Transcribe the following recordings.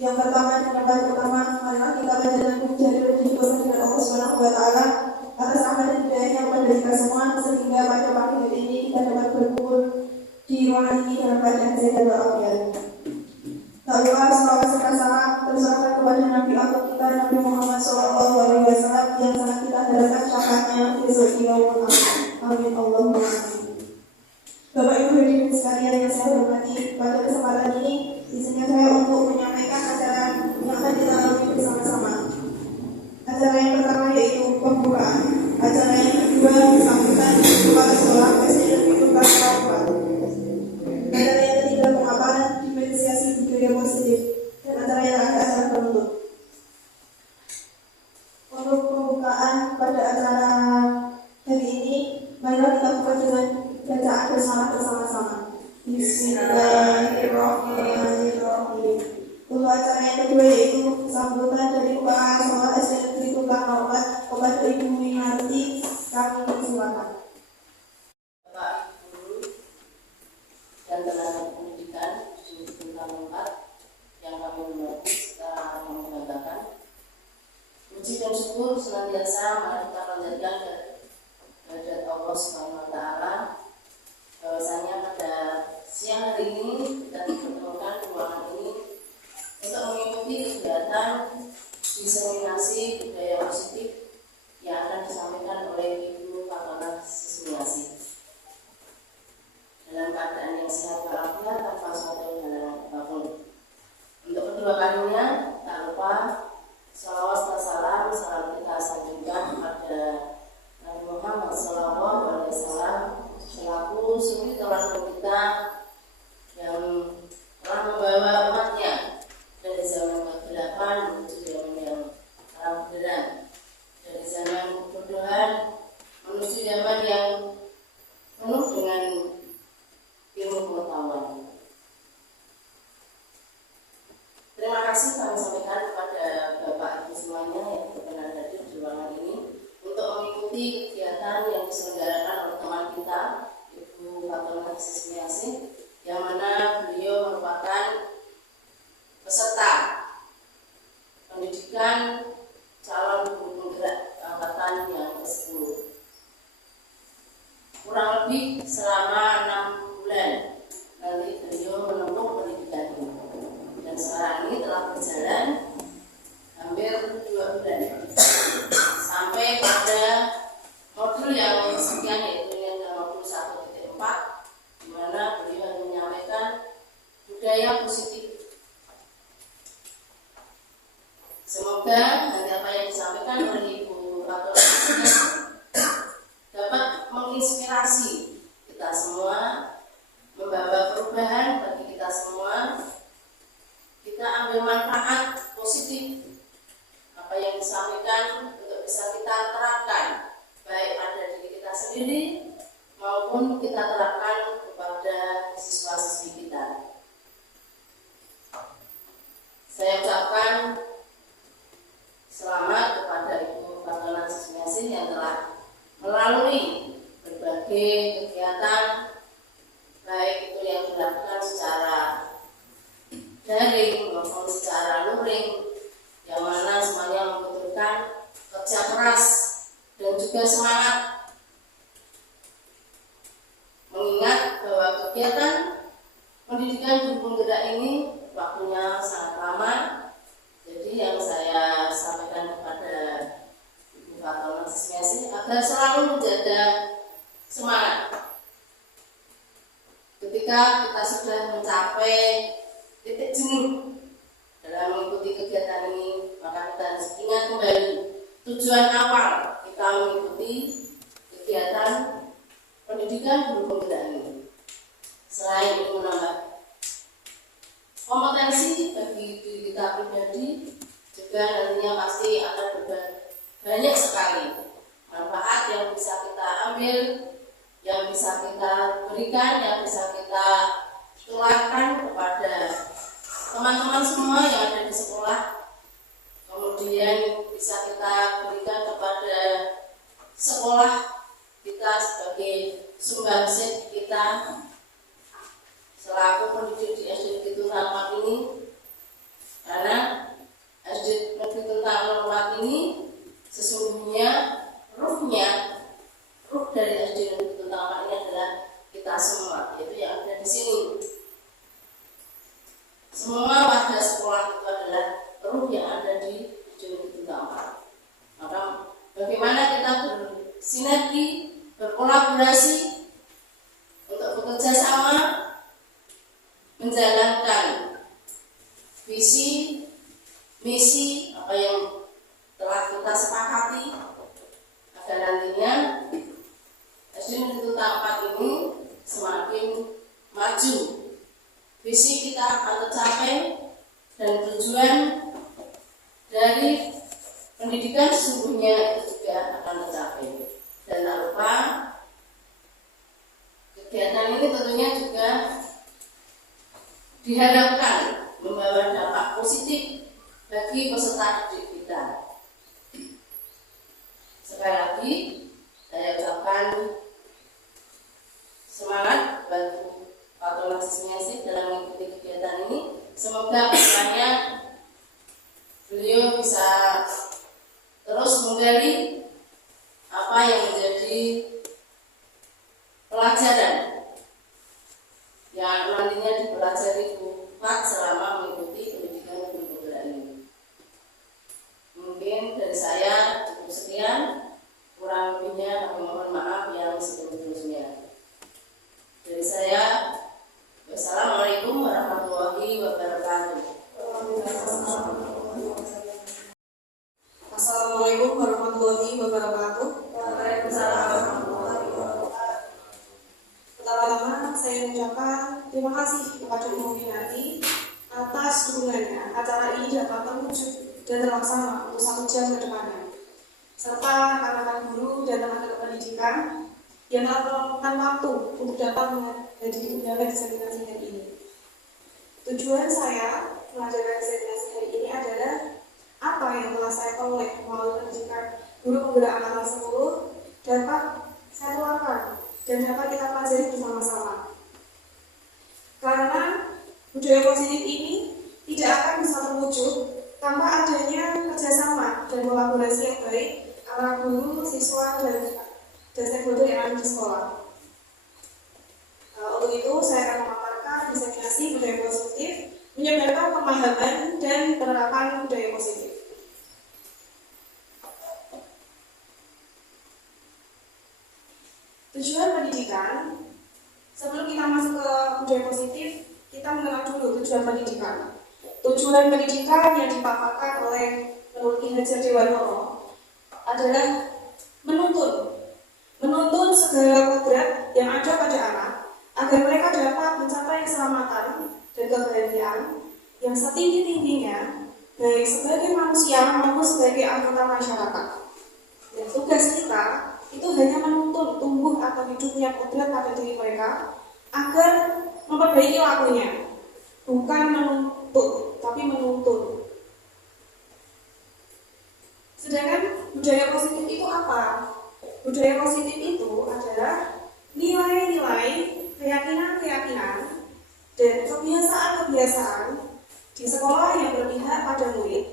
Yang pertama, marilah kita baca dan puji dengan Allah Subhanahu wa Ta'ala atas rahmat dan hidayahnya kepada kita semua, sehingga pada pagi ini kita dapat berkumpul di ruangan ini dalam keadaan sehat dan walafiat. Tak lupa selawat serta salam tercurahkan kepada Nabi Allah kita, Nabi Muhammad SAW, yang sangat kita harapkan syafaatnya besok di yaumul akhir. Amin Allahumma amin. Bapak Ibu hadirin sekalian yang saya hormati, pada kesempatan ini izinkan saya untuk menyampaikan acara yang akan kita lalui bersama-sama. Acara yang pertama yaitu pembukaan. Acara yang kedua sambutan kepala sekolah SD Negeri Tumpang Kabupaten. Acara yang ketiga pemaparan diferensiasi budaya positif, dan acara yang terakhir acara penutup. Untuk pembukaan pada acara hari ini, marilah kita buka dengan bacaan bersama-sama. Bismillahirrahmanirrahim. Untuk acara yang kedua yaitu sambutan dari Kepala Sekolah SD Negeri Tumpang Kabupaten kepada Ibu Minarti, kami silakan. Bapak Ibu dan tenaga pendidikan di Tumpang 4 yang kami hormati secara membanggakan, puji dan syukur senantiasa mari kita panjatkan kehadirat Allah Subhanahu wa Ta'ala, bahwasanya pada siang hari ini kita dipertemukan di ruangan ini untuk mengikuti kegiatan diseminasi budaya positif yang akan disampaikan oleh Ibu Fatonah Sismiasi dalam keadaan yang sehat walafiat tanpa suatu halangan apapun. Untuk kedua kalinya, tak lupa salawat dan salam kita sampaikan kepada Nabi Muhammad SAW selaku suri teladan kita yang telah membawa umatnya dari zaman kegelapan menuju zaman yang terang benderang, dari zaman kebodohan menuju zaman yang penuh dengan ilmu pengetahuan. Terima kasih kami sampaikan kepada Bapak Ibu semuanya yang berkenan hadir di ruangan ini untuk mengikuti kegiatan yang diselenggarakan oleh teman kita Ibu Fatonah Sismiasi, yang mana beliau merupakan peserta pendidikan calon guru penggerak angkatan yang ke-10, kurang lebih selama 6 bulan nanti beliau menempuh pendidikan ini, dan sekarang ini telah berjalan hampir 2 bulan sampai pada modul yang sekian, yaitu yang modul 1.4, di mana beliau menyampaikan budaya positif. Semoga nanti apa yang disampaikan oleh Ibu Fatonah dapat menginspirasi kita semua, membawa perubahan bagi kita semua. Kita ambil manfaat positif apa yang disampaikan untuk bisa kita terapkan, baik pada diri kita sendiri maupun kita terapkan kepada siswa-siswi kita. Saya ucapkan selamat kepada Ibu Fatonah Sismiasi yang telah melalui berbagai kegiatan, baik itu yang dilakukan secara daring maupun secara luring, yang mana semuanya membutuhkan kerja keras dan juga semangat. Mengingat bahwa kegiatan pendidikan guru penggerak ini waktunya sangat lama, jadi yang saya sampaikan kepada Ibu Fatonah Sismiasi agar selalu menjaga semangat. Ketika kita sudah mencapai titik jenuh dalam mengikuti kegiatan ini, maka kita harus ingat kembali tujuan awal kita mengikuti kegiatan pendidikan guru penggerak ini. Selain itu menambah kompetensi bagi diri kita pribadi, juga nantinya pasti akan banyak sekali manfaat yang bisa kita ambil, yang bisa kita berikan, yang bisa kita tularkan kepada teman-teman semua yang ada di sekolah. Kemudian bisa kita berikan kepada sekolah kita sebagai sumbangsih kita selaku pendidik di SD Negeri Tumpang ini, karena semua warga sekolah itu adalah ruh yang ada di Jurusan Tingkat 4. Maka bagaimana kita bersinergi, berkolaborasi untuk bekerja sama menjalankan visi, misi apa yang telah kita sepakati agar nantinya SD Negeri Tingkat 4 ini semakin maju. Visi kita akan tercapai dan tujuan dari pendidikan sesungguhnya itu juga akan tercapai. Dan tak lupa kegiatan ini tentunya juga diharapkan membawa dampak positif bagi peserta didik kita. Sekali lagi saya ucapkan semangat bagi patronat siswa dalam mengikuti kegiatan ini. Semoga kedepannya beliau bisa terus menggali apa yang menjadi pelajaran yang nantinya dipelajari Pak selama mengikuti pendidikan kebudayaan ini. Mungkin dari saya cukup sekian, kurang lebihnya kami mohon maaf yang sebelum-sebelumnya. Dari saya, wassalamualaikum warahmatullahi wabarakatuh. Assalamualaikum warahmatullahi wabarakatuh. Pertama-tama saya mengucapkan terima kasih kepada Ibu Minati atas dukungannya acara ini dapat terwujud dan terlaksana untuk 1 jam ke depannya, serta rekan-rekan guru dan tenaga pendidikan yang telah meluangkan waktu untuk dapat menghadiri undangan diseminasi hari ini. Tujuan saya mengadakan diseminasi hari ini adalah apa yang telah saya peroleh melalui pendidikan guru penggerak angkatan 10 dapat saya tularkan dan dapat kita pelajari bersama-sama. Karena budaya positif ini tidak akan bisa terwujud tanpa adanya kerjasama dan kolaborasi yang baik antara guru, siswa, dan stakeholder yang ada di sekolah. Untuk itu saya akan memaparkan diseminasi budaya positif, menyebarkan pemahaman dan penerapan budaya positif. Tujuan pendidikan, sebelum kita masuk ke budaya positif, kita mengenal dulu tujuan pendidikan. Tujuan pendidikan yang dipaparkan oleh menurut Ki Hajar Dewanono adalah menuntun segala kodrat yang ada pada anak agar mereka dapat mencapai keselamatan dan kebahagiaan yang setinggi-tingginya baik sebagai manusia maupun sebagai anggota masyarakat. Dan tugas kita itu hanya menuntun tumbuh atau hidupnya kodrat pada diri mereka agar memperbaiki lakunya, bukan menuntut, tapi menuntun. Sedangkan budaya positif itu apa? Budaya positif itu adalah nilai-nilai, keyakinan-keyakinan, dan kebiasaan-kebiasaan di sekolah yang berpihak pada murid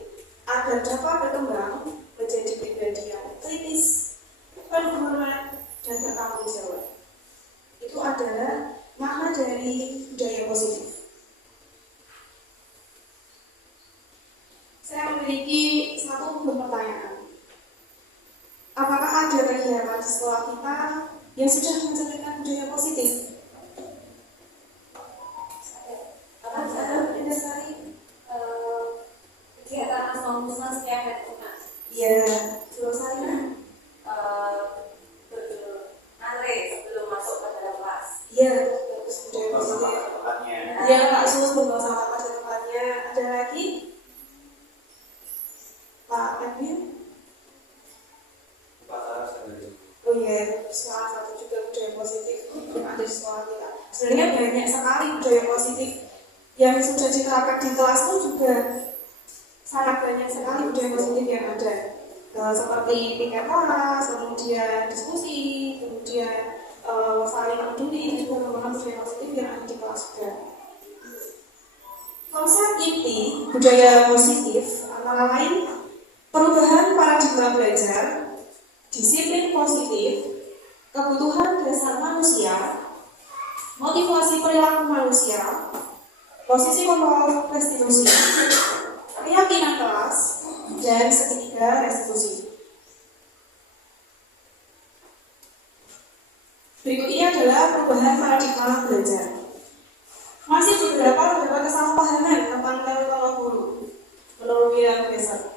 agar dapat berkembang menjadi pribadi yang kritis, berhormat, dan bertanggung jawab. Itu adalah makna dari budaya positif. Saya memiliki satu pertanyaan. Apakah ada kegiatan di sekolah kita yang sudah mencerminkan budaya positif? Ada sekali kegiatan asal musnah setiap hari. Ya, terus saya Andre sebelum masuk ke dalam kelas. iya, bagus budaya positif. Ya, Pak Sus membawa sampah pada tempatnya. Ada lagi? Pak Edwin? Oh iya, salah satu juga budaya positif yang ada di sekolah kita. Sebenarnya banyak sekali budaya positif yang sudah diterapkan di kelas pun juga sangat banyak sekali budaya positif yang ada. Seperti piket kelas, kemudian diskusi, kemudian saling peduli, dan juga menggunakan budaya positif yang ada di kelas juga. Konsep inti budaya positif antara lain perubahan paradigma belajar, disiplin positif, kebutuhan dasar manusia, motivasi perilaku manusia, Posisi kontrol restitusi, keyakinan kelas, dan segitiga restitusi. Berikut ini adalah perubahan paradigma belajar. Masih terdapat kesalahpahaman tentang teori guru. Menurut William Glasser,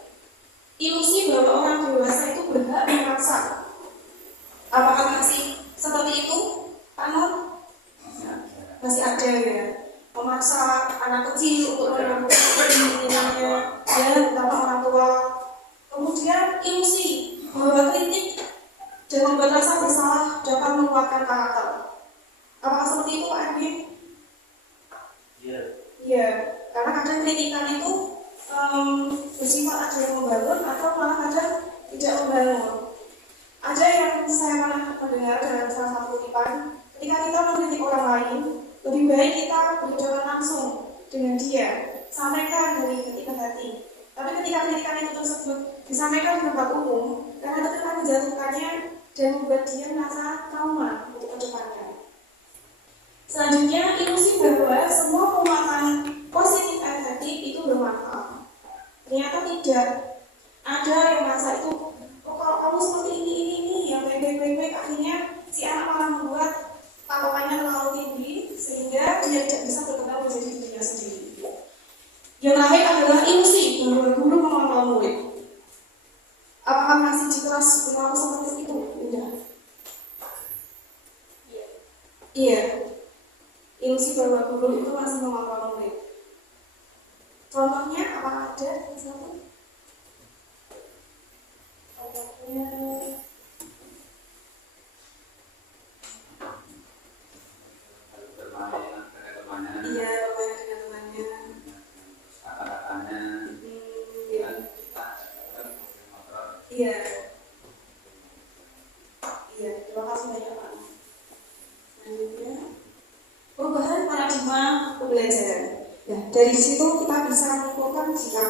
ilusi bahwa orang dewasa itu berhak memaksa. Apakah masih seperti itu, Pak Nur? Masih ada ya, memaksa anak kecil untuk melakukan keinginannya, dan terutama orang tua. Kemudian ilusi bahwa kritik dan membuat rasa bersalah dapat menguatkan karakter. Apakah seperti itu, Pak Andi? Iya, karena kadang kritikan itu bersifat ada yang membangun atau malah kadang tidak membangun. Ada yang saya pernah mendengar dalam salah satu kutipan, ketika kita mengkritik orang lain, lebih baik kita berbicara langsung dengan dia, sampaikan dari hati ke hati. Tapi ketika kritikan itu tersebut disampaikan di tempat umum, karena itu akan menjatuhkannya dan membuat dia merasa trauma untuk kedepannya. Selanjutnya, ilusi bahwa semua penguatan positif dan negatif itu bermanfaat. Ternyata tidak. Ada yang merasa itu, oh kalau kamu seperti ini, yang baik-baik, akhirnya si anak malah membuat patokannya terlalu tinggi sehingga dia tidak bisa berkembang menjadi dirinya sendiri. Yang terakhir adalah ilusi bahwa guru mengontrol murid. Apakah masih di kelas berlaku seperti itu? Tidak. Iya. Ilusi bahwa guru itu masih mengontrol murid. Contohnya apa ada? Misalnya? Contohnya iya, bermain dengan temannya. Iya. Iya, terima kasih banyak Pak. Selanjutnya, perubahan paradigma pembelajaran. Nah, dari situ kita bisa menyimpulkan jika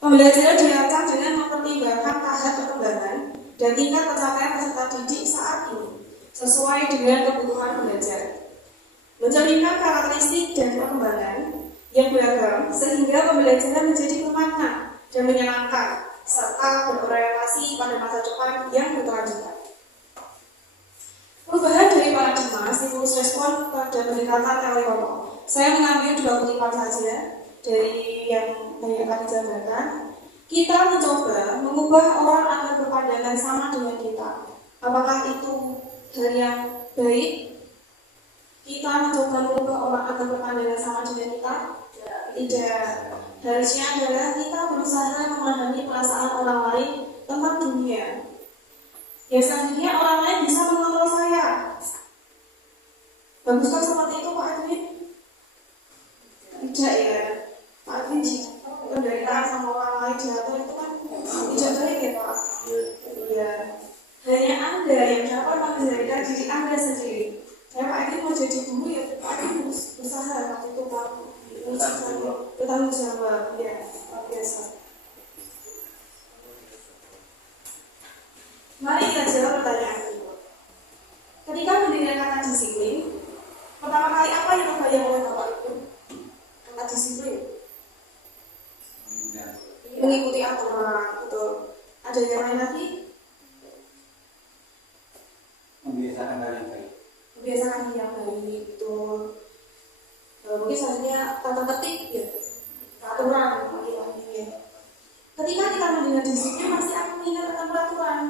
pembelajaran dirancang dengan mempertimbangkan tahap perkembangan dan tingkat pencapaian peserta didik saat ini sesuai dengan kebutuhan belajar, mencerminkan karakteristik dan perkembangan yang beragam sehingga pembelajaran menjadi bermakna dan menyenangkan serta berorientasi pada masa depan yang berkelanjutan. Perubahan dari paradigma stimulus respon pada pendekatan teori kelompok. Saya mengambil 2 kutipan saja dari yang banyak kali dijabarkan. Kita mencoba mengubah orang agar berpandangan sama dengan kita. Apakah itu hal yang baik? Kita mencoba mengubah orang agar berpandangan sama dengan kita? Tidak. Harusnya adalah kita berusaha memahami perasaan orang lain tentang dunia. Ya selanjutnya orang lain bisa mengontrol saya. Baguskah seperti itu Pak Edwin? Tidak ya. Pak Edwin jika penderitaan sama orang lain diatur itu kan tidak baik ya Pak. Iya. Hanya Anda yang dapat mengendalikan diri Anda sendiri. Saya Pak Edwin mau jadi guru ya Pak Edwin berusaha waktu itu Pak. Bertanggung jawab ya, luar biasa. Mari kita jawab pertanyaan ini. Ketika mendengar kata disiplin, pertama kali apa yang terbayang oleh Bapak Ibu? Kata disiplin. Mengikuti aturan, betul. Ada yang lain lagi? Membiasakan hal yang baik. Membiasakan hal yang baik, betul. Mungkin selanjutnya tata tertib, ya. Aturan, lagi-lagi ya. Ketika kita mendengar disiplin, pasti akan mengingat tentang peraturan.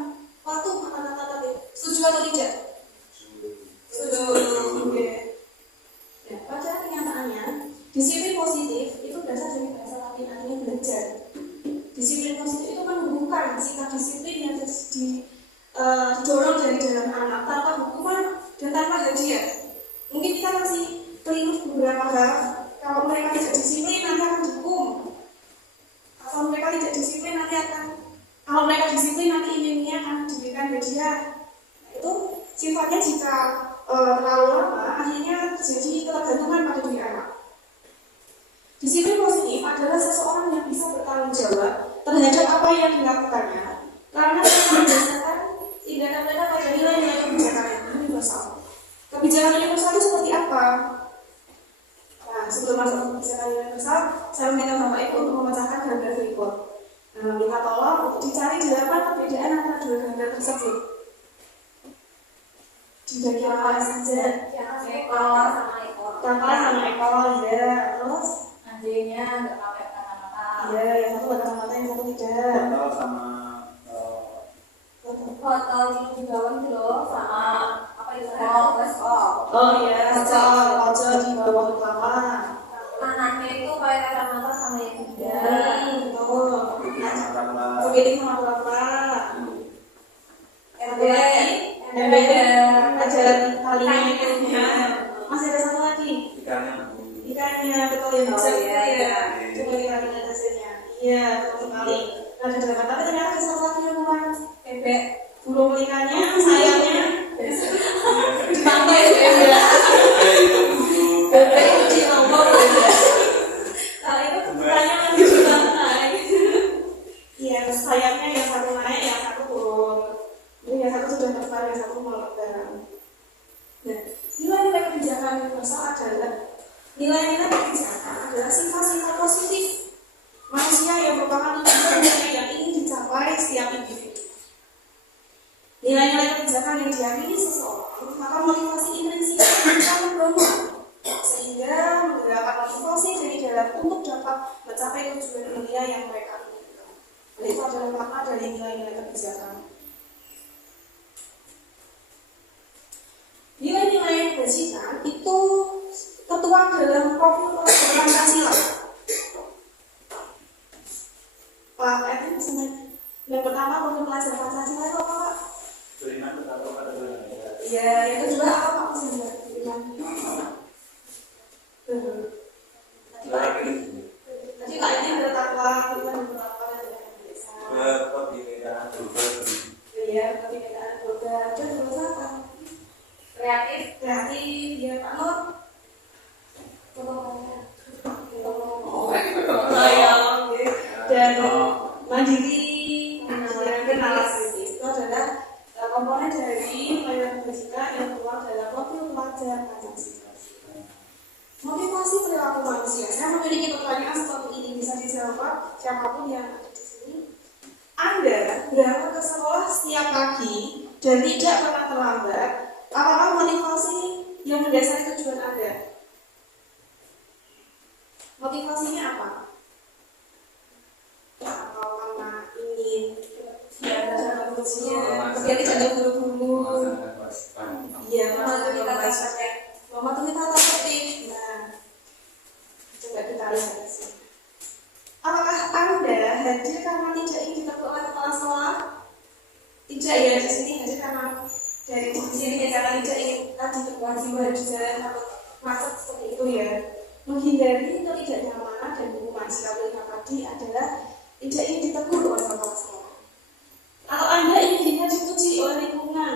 Waktu tata tertib. Setuju atau tidak? Setuju. Ya, pada kenyataannya, disiplin positif itu berasal dari bahasa Latin artinya belajar. Disiplin positif itu menumbuhkan sikap disiplin yang didorong dari dalam anak tanpa hukuman dan tanpa hadiah. Mungkin kita masih keliru beberapa hal. Kalau mereka tidak disiplin nanti akan dihukum. Kalau mereka tidak disiplin nanti kalau mereka disiplin nanti iming-imingnya akan diberikan hadiah. Nah, itu sifatnya jika terlalu lama akhirnya terjadi ketergantungan pada diri anak. Disiplin positif adalah seseorang yang bisa bertanggung jawab terhadap apa yang dilakukannya karena berdasarkan tindakan mereka pada nilai-nilai kebijakan yang universal. Kebijakan universal itu seperti apa? Nah, sebelum masuk ke kebijakan saya meminta Bapak Ibu untuk memecahkan gambar berikut. Nah, minta tolong untuk dicari 8 perbedaan antara dua gambar tersebut. Di bagian apa saja? Ekor sama ekor. Kapal sama ekor, ya. Terus? Anjingnya nggak pakai kacamata. Iya, yang satu ada kacamata, yang satu tidak. Botol sama Botol di bawah itu loh, sama apa itu? Kok. Oh iya, kaca di bawah utama. Anaknya itu pakai kacamata sama yang tidak. Betul. kepiting Kepiting sama pura-pura. Ember. Ajaran talinya. Masih ada satu lagi. ikannya Betul ya, bisa Oh, gitu iya, ya. iya. Coba kita lihat hasilnya. Iya, betul sekali. Nah, ada 8, tapi ternyata ada satu lagi yang kurang. Bebek. Burung pelikanya, sayapnya. Ditambah itu ya. Bebek itu di nomor beda. Nah, itu pertanyaan di naik. Iya, sayapnya yang satu naik, yang satu turun. Jadi yang satu sudah terbang, yang satu melenggang. Nah, nilai-nilai kebijakan universal adalah nilai-nilai kebijakan adalah sifat-sifat positif manusia yang merupakan tujuan yang ingin dicapai setiap individu. Nilai-nilai kebijakan yang diyakini seseorang, maka motivasi intrinsik akan mendorong sehingga menggerakkan motivasi dari dalam untuk dapat mencapai tujuan mulia yang mereka inginkan. Itu adalah makna dari nilai-nilai kebijakan. Nilai-nilai kebajikan itu tertuang dalam profil Pancasila. Pak Edwin pesan yang pertama profil pelajar Pancasila itu apa, Pak? beriman tetap pada Tuhan. Iya, yang kedua apa, Pak? Pesan Tadi Pak ini bertakwa, Tuhan bertakwa dan tidak biasa. Kebinekaan global. Iya, kebinekaan global. Dan terus apa? Kreatif. Kreatif, ya Pak Nur. Dan mandiri, yang kenal itu adalah komponen dari pelayanan kebajikan yang keluar dalam profil pelajar Pancasila. Motivasi perilaku manusia. Saya memiliki pertanyaan seperti ini, bisa dijawab siapapun yang ada di sini. Anda berangkat ke sekolah setiap pagi dan tidak pernah terlambat. Apakah motivasi yang mendasari tujuan Anda? Motivasinya apa? Atau karena ingin belajar ujian, kemudian tidak buru-buru, iya, mematuhi tata tertib. Nah, coba kita lihat di sini. Apakah Anda hadir karena tidak ingin ditegur oleh kepala sekolah? Tidak ya, di sini hadir karena dari sini karena tidak ingin tadi terganggu di jalan atau macet seperti itu ya. Menghindari ketidaknyamanan dan hukuman jika melihat tadi adalah tidak ingin ditegur oleh kepala sekolah. Kalau Anda ingin dilihat dipuji oleh lingkungan,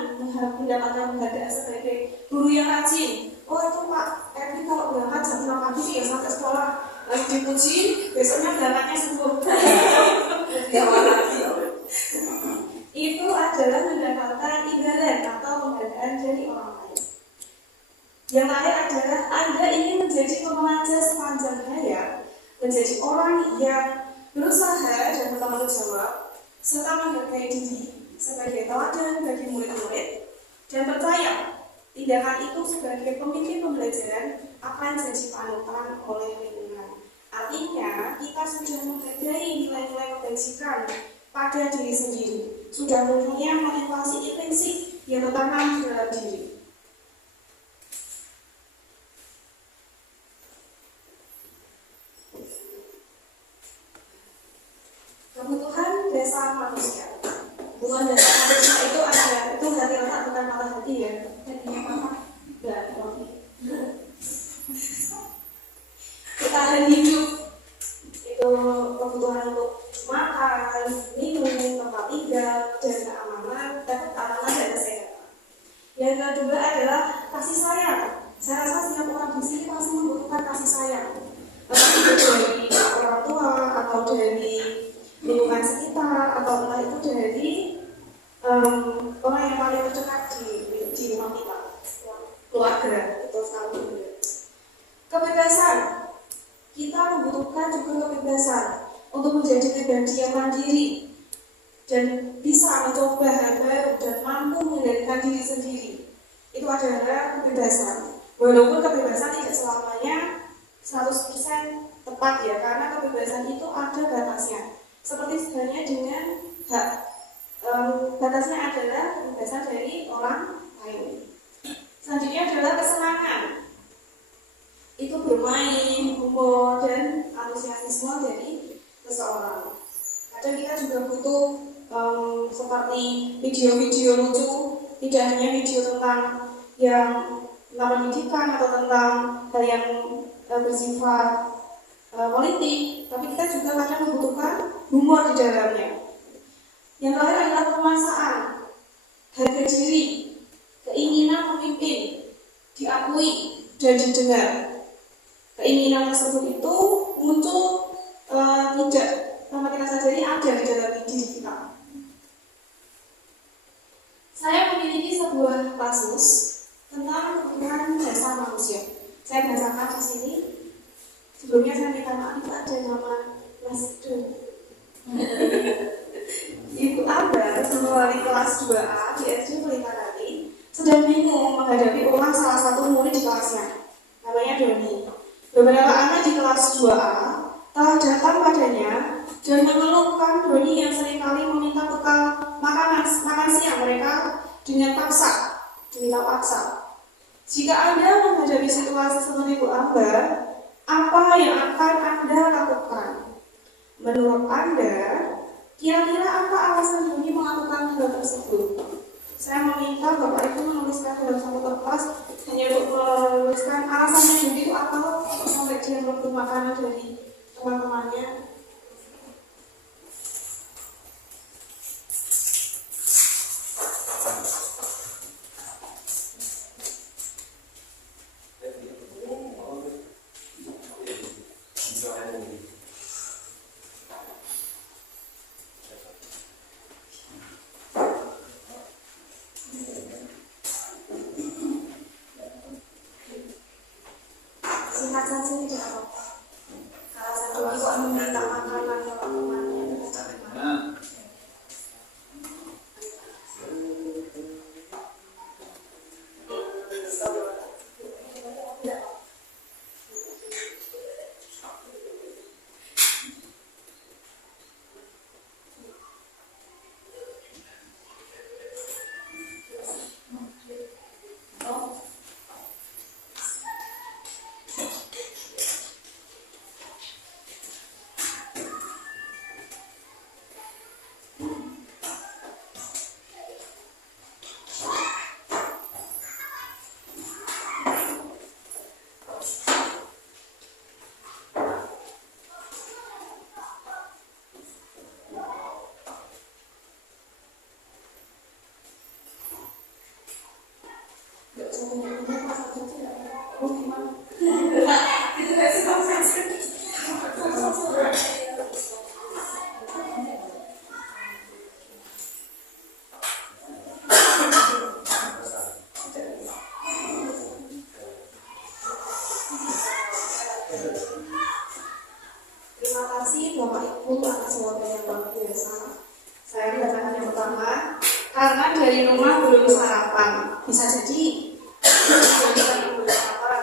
mendapatkan penghargaan sebagai guru yang rajin. Oh itu Pak Erwin kalau berangkat jam 6 pagi ya sampai sekolah lagi dipuji, besoknya berangkatnya subuh. Itu adalah mendapatkan imbalan atau penghargaan dari orang lain. Yang lain adalah Anda ingin menjadi pembelajar sepanjang hayat, menjadi orang yang berusaha dan bertanggung jawab, serta menghargai diri sebagai teladan bagi murid-murid, dan percaya tindakan itu sebagai pemimpin pembelajaran akan jadi panutan oleh lingkungan. Artinya, kita sudah menghargai nilai-nilai kebajikan pada diri sendiri, sudah mempunyai motivasi intrinsik yang tertanam di dalam diri. Kebutuhan dasar manusia. Kebutuhan dasar manusia itu ada, itu hati otak bukan malah hati ya. Hatinya apa? Enggak, oke. Bertahan hidup itu kebutuhan untuk makan, minum, tempat tinggal, dan keamanan, dan kesehatan. Yang kedua adalah kasih sayang. Saya rasa setiap orang di sini pasti membutuhkan kasih sayang. Entah itu dari orang tua atau dari lingkungan sekitar atau entah itu dari orang yang paling terdekat di rumah kita, keluarga, itu selalu. Kebebasan, kita membutuhkan juga kebebasan untuk menjadi pribadi yang mandiri dan bisa mencoba hal baru dan mampu mengendalikan diri sendiri. Itu adalah kebebasan. Walaupun kebebasan tidak selamanya 100% tepat ya, karena kebebasan itu ada batasnya. Seperti sebenarnya dengan hak, batasnya adalah kebebasan dari orang lain. Selanjutnya adalah kesenangan. Itu bermain, humor, dan antusiasme dari seseorang. Kadang kita juga butuh seperti video-video lucu, tidak hanya video tentang pendidikan atau tentang hal yang bersifat politik, tapi kita juga kadang membutuhkan humor di dalamnya. Yang terakhir adalah kemanusiaan, harga diri, keinginan memimpin, diakui dan didengar. Keinginan tersebut itu muncul tidak tanpa kita sadari ada di dalam diri kita. Saya memiliki sebuah kasus tentang kebutuhan dasar manusia. Saya bacakan di sini. Sebelumnya saya minta maaf, itu ada nama Mas Dun. Ibu Ambar, wali kelas 2A di SD Pelitaranti, sedang bingung menghadapi ulah salah satu murid di kelasnya. Namanya Doni. Beberapa anak di kelas 2A telah datang padanya dan mengeluhkan Doni yang seringkali meminta bekal makan siang mereka dengan paksa. Jika Anda menghadapi situasi seperti Bu Ambar, apa yang akan Anda lakukan? Menurut Anda, kira-kira apa alasan Doni melakukan hal tersebut? Saya meminta Bapak Ibu menuliskan dalam satu kertas hanya untuk menuliskan alasannya Doni itu apa sampai dia merebut makanan dari teman-temannya. Singkat saja tidak apa-apa. Alasan Doni kok meminta makanan ke teman-temannya. Terima kasih Bapak Ibu atas jawaban yang luar biasa. Saya bacakan yang pertama, karena dari rumah belum sarapan. Bisa jadi belum sarapan.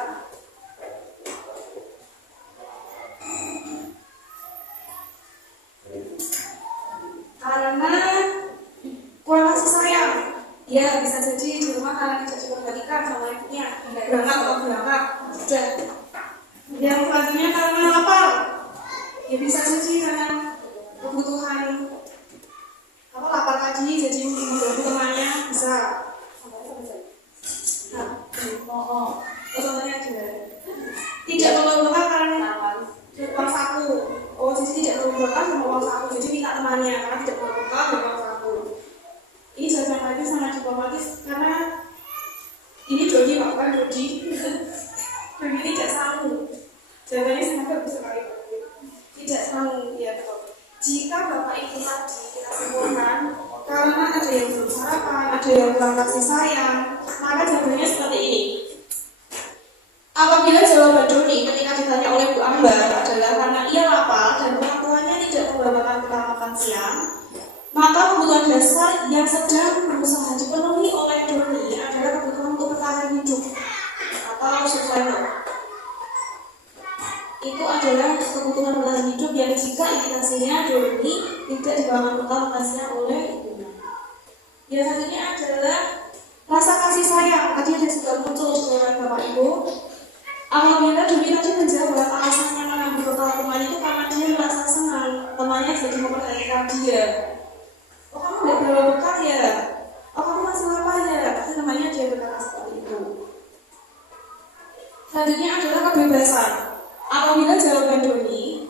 Karena kurang kasih sayang. Ya, bisa jadi di rumah karena tidak diperhatikan sama ibunya. Berangkat. Sudah. Yang selanjutnya karena lapar. Ya bisa jadi karena kebutuhan lapar tadi, jadi membantu temannya bisa. Contohnya aja. Tidak membawa karena uang saku. Jadi tidak membawa sama uang saku. Jadi minta temannya karena tidak membawa uang saku. Ini jawaban lagi sangat diplomatis karena ini Dodi, bukan Dodi. Dodi tidak sanggup. Jawabannya sangat bagus sekali. Tidak sanggup, ya betul. Jika Bapak Ibu tadi kita simpulkan karena ada yang belum sarapan, ada yang kurang kasih sayang, maka jawabannya seperti ini. Apabila jawaban Doni ketika ditanya oleh Bu Ambar adalah karena ia lapar dan mendapatkan bekal makan siang, maka kebutuhan dasar yang sedang berusaha dipenuhi oleh Doni adalah kebutuhan untuk bertahan hidup atau survival. Itu adalah kebutuhan bertahan hidup yang jika indikasinya Doni tidak dibawakan bekal makan siang oleh ibunya. Yang selanjutnya adalah rasa kasih sayang. Tadi ada juga muncul di dalam Bapak Ibu. Apabila Doni tadi menjawab alasannya mengambil bekal temannya itu karena dia merasa senang temannya jadi memperhatikan dia. Oh, kamu tidak bawa bekal ya? Oh, kamu masih lapar ya? Pasti temannya dia berkata seperti itu. Selanjutnya adalah kebebasan. Apabila jawaban Doni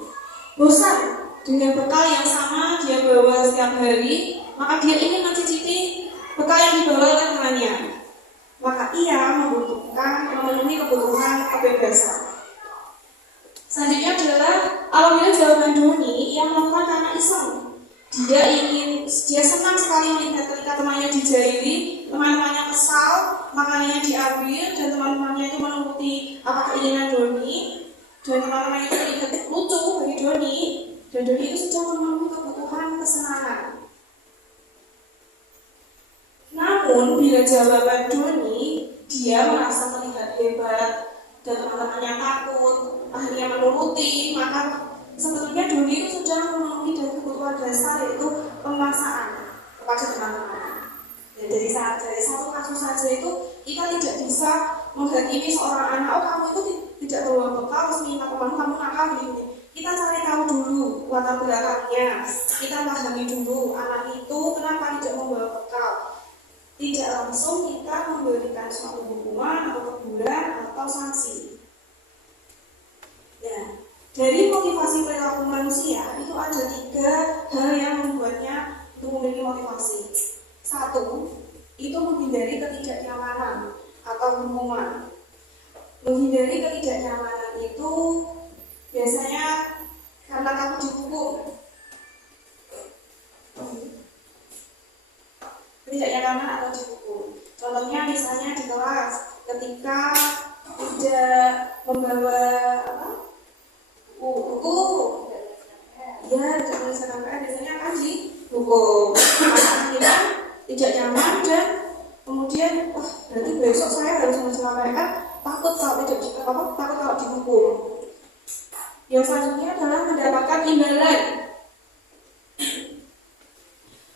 bosan dengan bekal yang sama dia bawa setiap hari, maka dia ingin mencicipi bekal yang dibawa oleh temannya. Maka ia membutuhkan memenuhi kebutuhan kebebasan. Selanjutnya adalah apabila jawaban Doni yang melakukan karena iseng. Dia senang sekali melihat ketika temannya dijaili, teman-temannya kesal, makanannya diambil dan teman-temannya itu menuruti apa keinginan Doni. Dan teman-teman itu terlihat lucu bagi Doni, dan Doni itu sudah memenuhi kebutuhan kesenangan. Namun bila jawaban Doni dia merasa terlihat hebat dan teman-temannya takut, akhirnya menuruti, maka sebetulnya Doni itu sudah memenuhi dari kebutuhan dasar yaitu pemaksaan kepada teman-teman. Dan dari satu kasus saja itu kita tidak bisa menghakimi seorang anak, oh kamu itu tidak bawa bekal, terus minta temanmu kamu nakal begini. Kita cari tahu dulu latar belakangnya, kita pahami dulu anak itu kenapa tidak membawa bekal. Tidak langsung kita memberikan suatu hukuman atau teguran atau sanksi. Ya, dari motivasi perilaku manusia itu ada 3 hal yang membuatnya untuk memiliki motivasi. 1, itu menghindari ketidaknyamanan atau hukuman. Menghindari ketidaknyamanan itu biasanya karena takut dihukum. Ketidaknyamanan atau dihukum. Contohnya misalnya di kelas ketika tidak membawa buku, ya tidak menulis KKN biasanya akan dihukum. Akhirnya tidak nyaman dan kemudian berarti besok saya harus menulis KKN, takut kalau dihukum. Yang selanjutnya adalah mendapatkan imbalan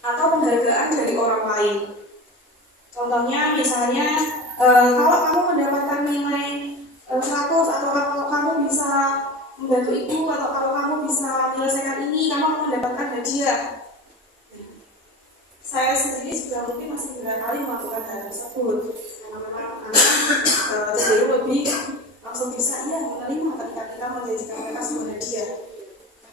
atau penghargaan dari orang lain. Contohnya misalnya kalau kamu mendapatkan nilai 100 atau kalau kamu bisa membantu ibu atau kalau kamu bisa menyelesaikan ini, kamu akan mendapatkan hadiah. Saya sendiri sudah mungkin masih berkali melakukan hal tersebut karena memang anak cenderung lebih langsung bisa menerima ketika kita menjanjikan mereka sebuah hadiah.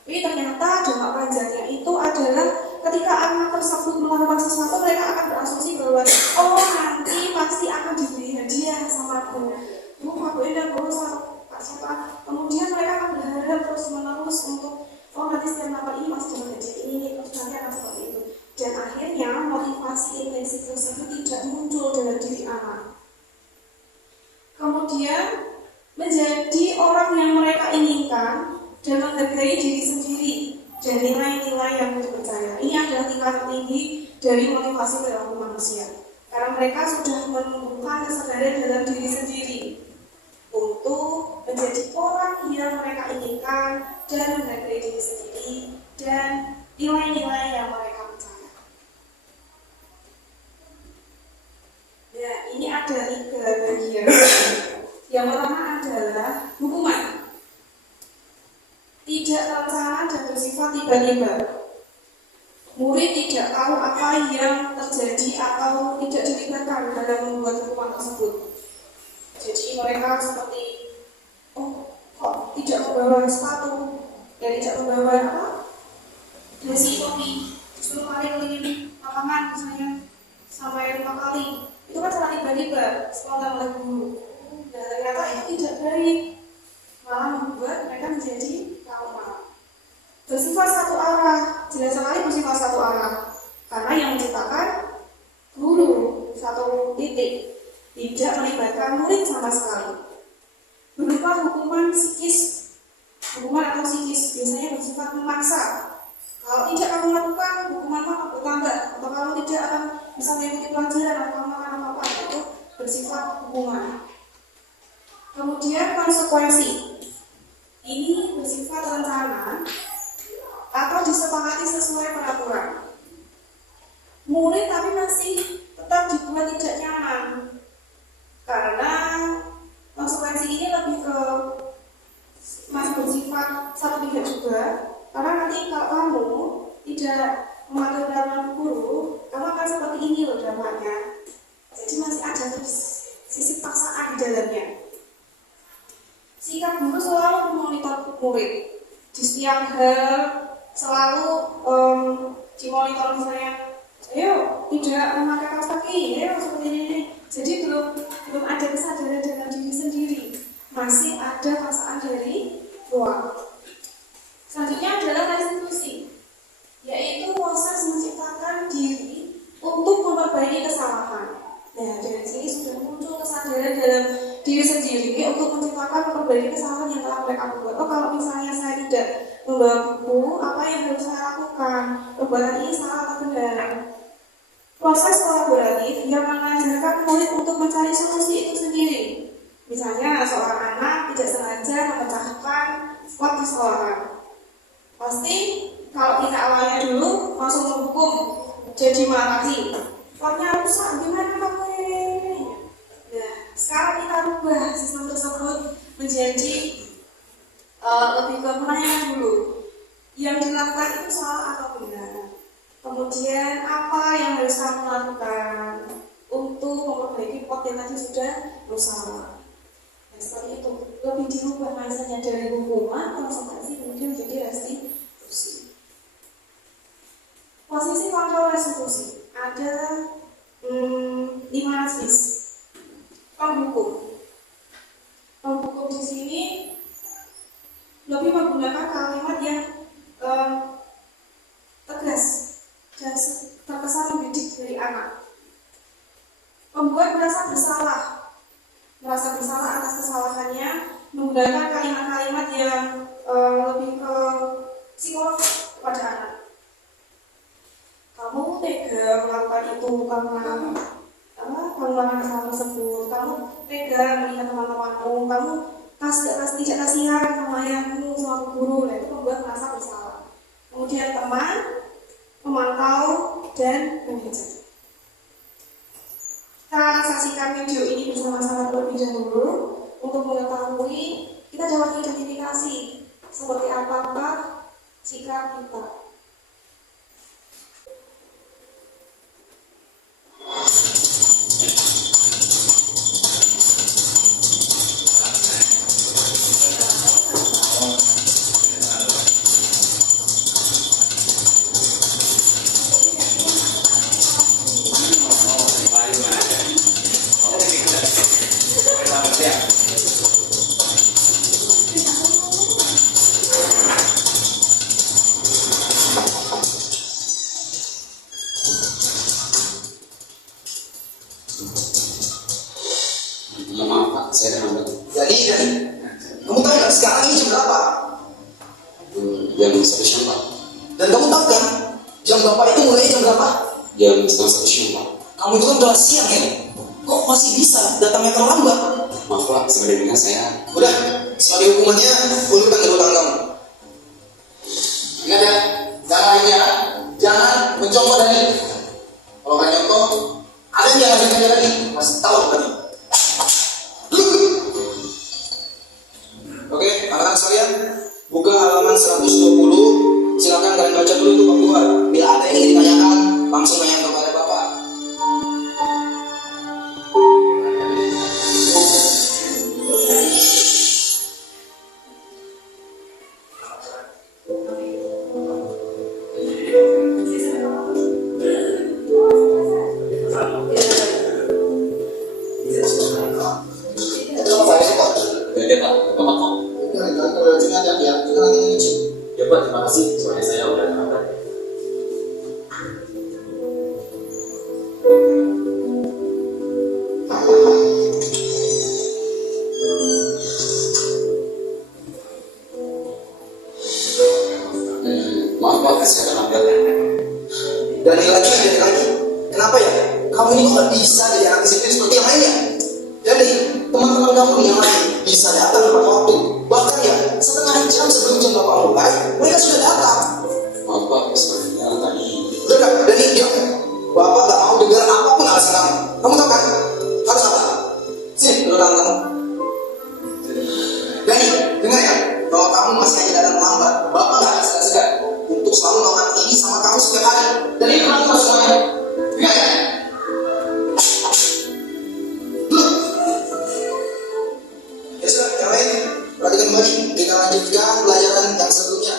Tapi ternyata dampak panjangnya itu adalah ketika anak tersebut melakukan sesuatu, mereka akan berasumsi bahwa oh nanti pasti akan diberi hadiah sama aku. Pak Bu Enda, Bu Pak siapa? Kemudian mereka akan berharap terus menerus untuk oh nanti setiap Natal ini pasti dapat hadiah ini, terus nanti akan seperti itu. Dan akhirnya motivasi intensif tersebut tidak muncul dalam diri anak. Kemudian menjadi orang yang mereka inginkan dan menghargai diri sendiri dan nilai-nilai yang dipercaya. Ini adalah tingkat tinggi dari motivasi perilaku manusia. Karena mereka sudah menumbuhkan kesadaran dalam diri sendiri untuk menjadi orang yang mereka inginkan dan menghargai diri sendiri dan nilai-nilai yang mereka percaya. Ya, ini ada 3 bagian. Yang pertama adalah hukuman. Tidak terencana dan bersifat tiba-tiba. Murid tidak tahu apa yang terjadi atau tidak dilibatkan dalam membuat hukuman tersebut. Jadi mereka seperti kok tidak membawa sepatu dan tidak membawa dasi kopi 10 kali keliling lapangan misalnya sampai 5 kali. Itu kan sangat tiba-tiba, spontan oleh guru. Dan ternyata itu tidak baik, malah membuat mereka menjadi trauma. Bersifat satu arah, jelas sekali bersifat satu arah. Karena yang menciptakan guru satu titik, tidak melibatkan murid sama sekali. Berupa hukuman psikis, hukuman atau psikis biasanya bersifat memaksa. Kalau tidak kamu lakukan, hukuman akan bertambah, atau kamu tidak akan bisa mengikuti pelajaran, atau kamu akan apa-apa, itu bersifat hukuman. Kemudian konsekuensi, ini bersifat rencana atau disepakati sesuai peraturan. Murid tapi masih tetap dibuat tidak nyaman, karena konsekuensi ini lebih ke masih bersifat satu pihak juga. Karena nanti kalau kamu tidak mematuhi peraturan guru, kamu akan seperti ini loh dampaknya. Jadi masih ada sisi paksaan di dalamnya. Sikap guru selalu memonitor murid di setiap hal, selalu dimonitor, misalnya, ayo tidak memakai kaos kaki, ayo seperti ini. Jadi belum ada kesadaran dalam diri sendiri, masih ada paksaan dari luar. Selanjutnya adalah restitusi, yaitu proses menciptakan diri untuk memperbaiki kesalahan. Nah, dari sini sudah muncul kesadaran dalam diri sendiri untuk menciptakan memperbaiki kesalahan yang telah mereka buat. Oh, kalau misalnya saya tidak membawa buku, apa yang harus saya lakukan? Perbuatan ini salah atau benar? Proses kolaboratif yang mengajarkan murid untuk mencari solusi itu sendiri. Misalnya, seorang anak tidak sengaja memecahkan pot di sekolahan. Pasti kalau kita awalnya dulu langsung menghukum, jadi marahi. Potnya rusak, gimana kamu ini? Nah, sekarang kita rubah sistem tersebut menjadi lebih ke penanyaan dulu. Yang dilakukan itu salah atau benar? Kemudian apa yang harus kamu lakukan untuk memperbaiki pot yang tadi sudah rusak? Nah, seperti itu lebih dirubah mindsetnya dari hukuman konsentrasi kemudian menjadi restitusi. Posisi kontrol restitusi ada 5 jenis. Penghukum di sini lebih menggunakan kalimat yang tegas dan terkesan mendidik dari anak. Membuat merasa bersalah atas kesalahannya, menggunakan kalimat-kalimat yang lebih ke psikologis kepada anak. Kamu tega melakukan itu karena kamu melakukan kesalahan tersebut. Kamu tega melihat teman-temanmu. Kamu tidak kasihan sama ayahmu, sama guru. Nah, itu membuat merasa bersalah. Kemudian teman, memantau, dan manajer. Kita saksikan video ini bersama-sama terlebih dahulu untuk mengetahui kita dapat identifikasi seperti apakah sikap kita. Maaf Pak, saya terlambat. Jadi, kamu tahu nggak sekarang ini jam berapa? Jam 1 siang Pak. Dan kamu tahu kan jam berapa itu mulai jam berapa? Jam setengah 1 siang Pak. Kamu itu kan udah siang ya? Kok masih bisa datangnya terlambat? Maaf Pak, sebenarnya saya. Udah, sebagai hukumannya ulurkan kedua tangan kamu. Ingat ya, jangan mencontoh dari. Kalau kalian contoh, ada yang jangan jangan lagi, masih tahu tadi. Oke, anak-anak sekalian, buka halaman 120. Silakan kalian baca dulu untuk bab 2. Bila ada yang ingin ditanyakan, langsung tanya kepada Bapak. Bapak, saya terlambat. Dan lagi, kenapa ya? Kamu ini kok gak bisa jadi anak disiplin seperti yang lainnya? Jadi, teman-teman kamu nih yang lain bisa datang tepat waktu. Bahkan ya, setengah jam sebelum jam Bapak mulai, mereka sudah datang. Maaf Pak, sebenarnya tadi. Udah gak? Dani, diam. Bapak gak mau dengar apapun alasan kamu. Kamu tahu kan? Harus apa? Sini, dulu tangan kamu. Dani, dengar ya. Kalau kamu masih aja datang lambat, Bapak gak akan segan-segan untuk selalu melakukan ini sama kamu setiap hari. Dan ini kamu harus semuanya. Dengar ya? Ya sudah, yang lain perhatikan kembali. Kita lanjutkan pelajaran yang sebelumnya.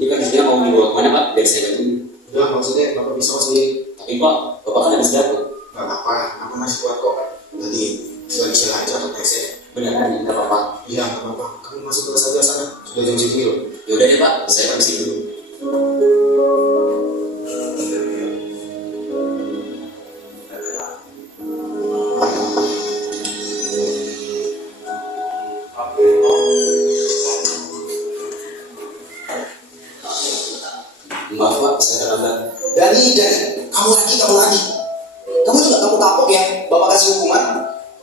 Ini kan dia mau dibawa kemana Pak? Biar saya bantu. Udah, maksudnya Bapak bisa kok sendiri. Tapi Pak, Bapak kan habis jatuh. Gak apa-apa, aku masih kuat kok. Tadi sila-sila aja pakai saya. Beneran, nggak apa-apa. Iya, gak apa-apa. Kamu masuk kelas aja sana. Sudah jam segini loh. Yaudah deh Pak, saya permisi dulu. Maaf Pak, saya terlambat. Dani, kamu lagi. Kamu juga kamu kapok ya, Bapak kasih hukuman.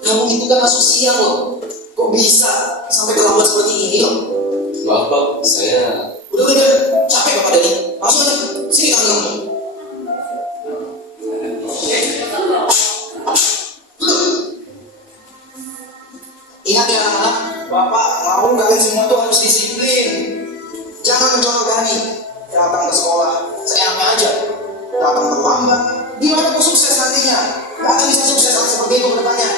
Kamu itu kan masuk siang loh. Kok bisa sampai terlambat seperti ini loh? Maaf Pak, saya. Udah, capek Bapak Dani. Langsung aja, sini tangan kamu. Ingat ya anak-anak, Bapak mau kalian semua tuh harus disiplin. Jangan mencontoh Dani. Datang ke sekolah, seenaknya aja. Datang terlambat. Gimana kau sukses nantinya? Gak akan bisa sukses seperti itu ke depannya.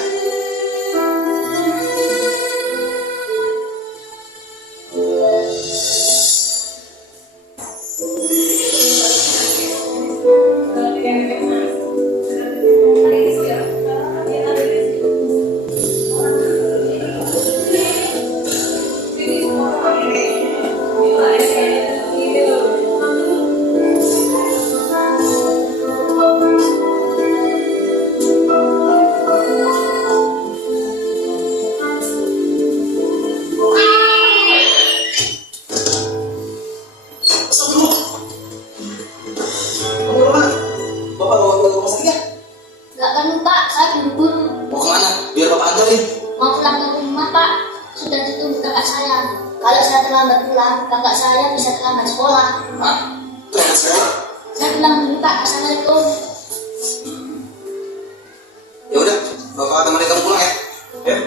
Gak kan Pak, saya buru-buru. Mau kemana? Biar Bapak antarin. Mau pulang ke rumah Pak. Sudah ditunggu kakak saya. Kalau saya terlambat pulang, kakak saya bisa terlambat sekolah. Hah? Terlambat sekolah? Saya pulang dulu Pak. Assalamualaikum. Ya udah, Bapak temani kamu pulang ya. Ya.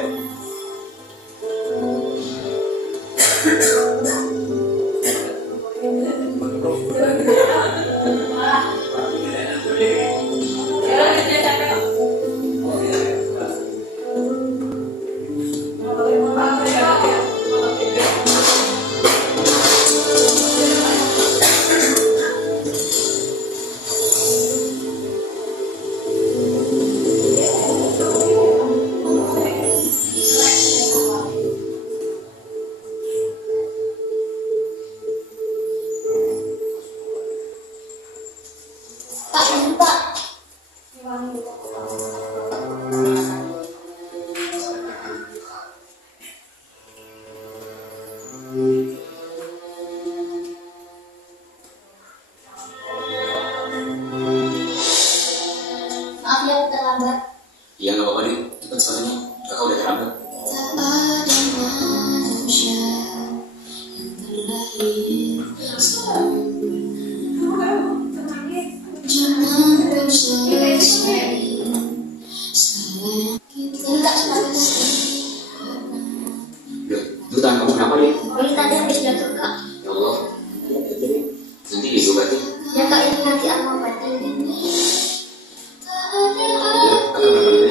kakak ini nanti akan banting.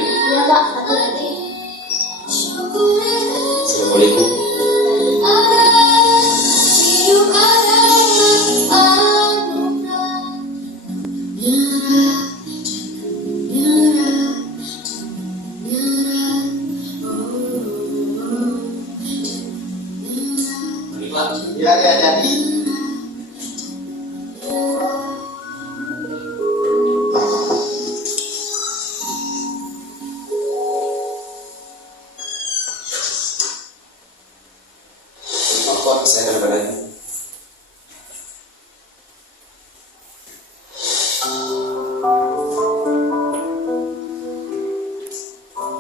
Iya kak, aku nanti. Assalamualaikum. Ya, ya. Maaf, saya kadang-kadang.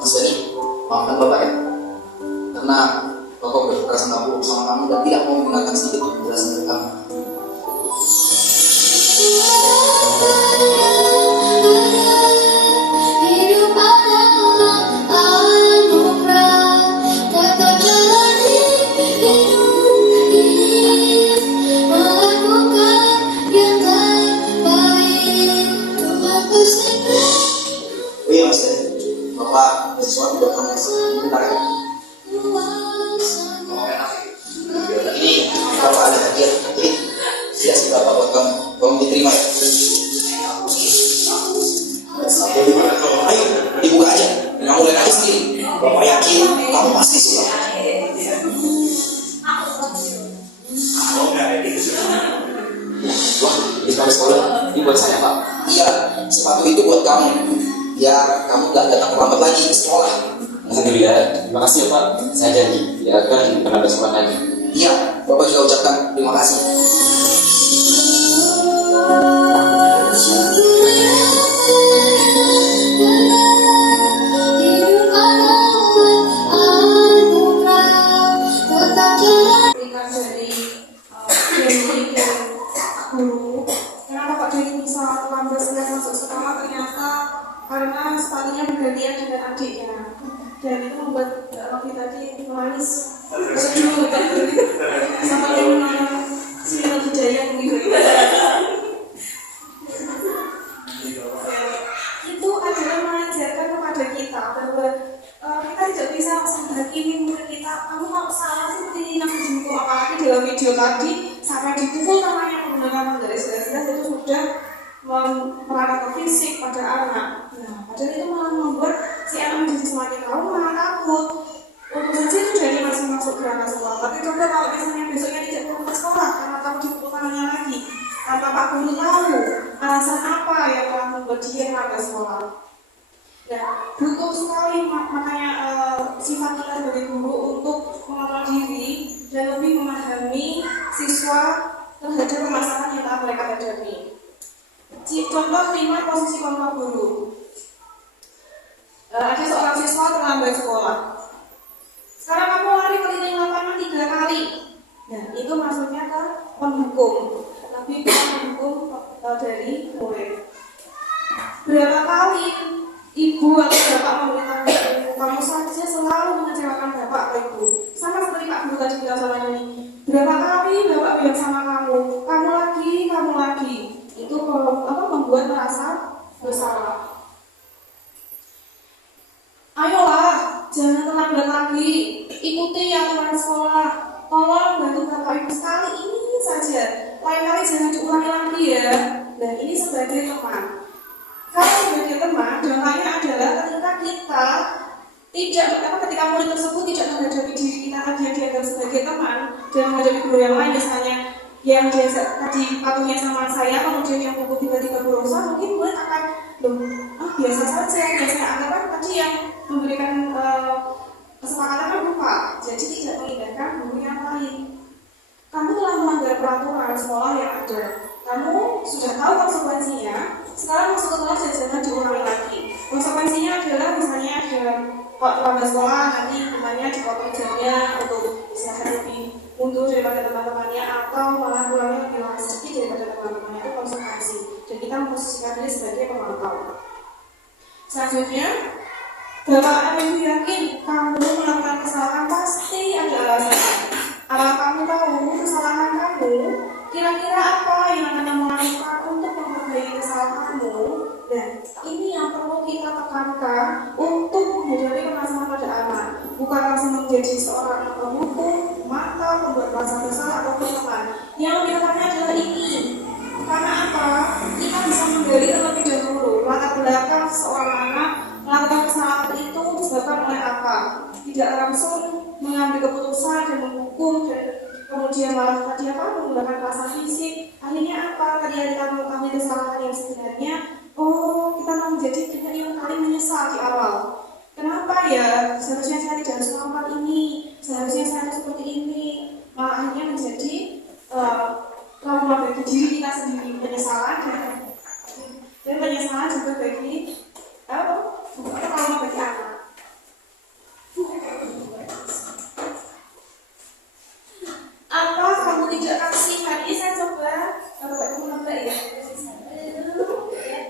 Mas Dani, maafkan Bapak ya, karena Bapak udah berkeras nggak buruk sama kamu dan tidak mau menggunakan sedikit penjelasan dari kamu. Hidup adalah anugerah, tetap jalani hidup ini, melakukan yang terbaik. Tuhan bersama. Oh iya Mas Dani, Bapak sesuatu buat kamu sebentar ya. Ini Bapak ada hadiah, ini tidak sih Bapak buat kamu, tolong diterima ya. Ayo dibuka aja, dan kamu lihat aja sendiri. Bapak yakin kamu pasti suka. Wah, ini sepatu sekolah. Ini buat saya, Pak. Iya, sepatu itu buat kamu, biar kamu gak datang terlambat lagi ke sekolah. Alhamdulillah. Terima kasih ya, Pak. Saya janji tidak akan pernah bersekolah lagi. Iya, Bapak juga ucapkan terima kasih. Berikan dari Denny dan guru. Kenapa Pak Denny bisa lambat sekali masuk sekolah? Ternyata karena sepatunya bergantian dengan adiknya, dan itu membuat Rofi tadi menangis berjulur sama dengan Sri Hidayah gitu. Itu adalah mengajarkan kepada kita bahwa kita tidak bisa langsung hakimi murid kita. Kamu kalau salah seperti ini nanti dihukum, apalagi dalam video tadi sampai dipukul namanya menggunakan garis jelas itu sudah merata ke fisik pada anak. Nah, padahal itu malah membuat si anak menjadi semakin tahu, malah takut. Untuk saja itu jadi masih masuk gerakan sekolah. Tapi coba kalau misalnya besoknya tidak perlu ke sekolah karena kamu dipukul tangannya lagi, tanpa Pak Guru tahu alasan apa yang telah membuat dia ke sekolah. Nah, butuh sekali makanya sifat kita sebagai guru untuk mengontrol diri dan lebih memahami siswa terhadap permasalahan yang telah mereka hadapi. Contoh 5 posisi kontrol guru. Ada seorang siswa terlambat sekolah. Sekarang kamu lari keliling lapangan 3 kali. Nah, itu maksudnya ke penghukum, lebih ke penghukum dari murid. Berapa kali ibu atau bapak memerintahkan kamu saja selalu mengecewakan bapak atau ibu? Sama seperti Pak Guru tadi bilang sama ini. Berapa kali bapak bilang sama kamu lagi. Itu membuat merasa bersalah. Ayolah, jangan terlambat lagi. Ikuti aturan sekolah. Tolong bantu bapak ibu sekali ini saja. Lain kali jangan diulangi lagi ya. Dan ini sebagai teman. Kalau sebagai teman, dampaknya adalah ketika murid tersebut tidak menghadapi diri kita lagi yang dianggap sebagai teman dan menghadapi guru yang lain, misalnya yang biasa tadi patuhnya sama saya, kemudian yang pukul tiba-tiba berusaha, mungkin murid akan biasa saja, biasanya anggapan tadi yang memberikan kesepakatan kan lupa, jadi tidak mengindahkan guru yang lain. Kamu telah melanggar peraturan sekolah yang ada. Kamu sudah tahu konsekuensinya. Sekarang masuk ke kelas dan jangan diulangi lagi. Konsekuensinya adalah misalnya ada terlambat sekolah, nanti temannya dipotong jamnya untuk istirahat lebih mundur daripada teman-temannya, atau malah pulangnya lebih lama sedikit daripada teman-temannya. Itu konsekuensi. Dan kita memposisikan diri sebagai pemantau. Selanjutnya, Bapak dan Ibu yakin kamu melakukan kesalahan pasti ada alasannya. Apakah kamu tahu kesalahan kamu? Kira-kira apa yang akan kamu lakukan untuk Nah, ini yang perlu kita tekankan untuk menghadapi permasalahan pada anak. Bukan langsung menjadi seorang penghukum, mata, pembuat merasa bersalah, atau teman. Yang lebih tepatnya adalah ini. Karena apa? Kita bisa menggali terlebih dahulu latar belakang seorang anak melakukan kesalahan itu disebabkan oleh apa. Tidak langsung mengambil keputusan dan menghukum dan kemudian malah tadi apa menggunakan kekerasan fisik. Akhirnya apa? Tadi kita mengetahui kesalahan yang sebenarnya. Oh, kita mau menjadi pihak yang paling menyesal di awal. Kenapa ya? Seharusnya saya tidak harus melakukan ini. Seharusnya saya harus seperti ini. Malah akhirnya menjadi trauma bagi diri kita sendiri, penyesalan dan penyesalan juga bagi trauma bagi anak. Apa kamu tidak kasihan? Ini saya coba kamu nambah ya.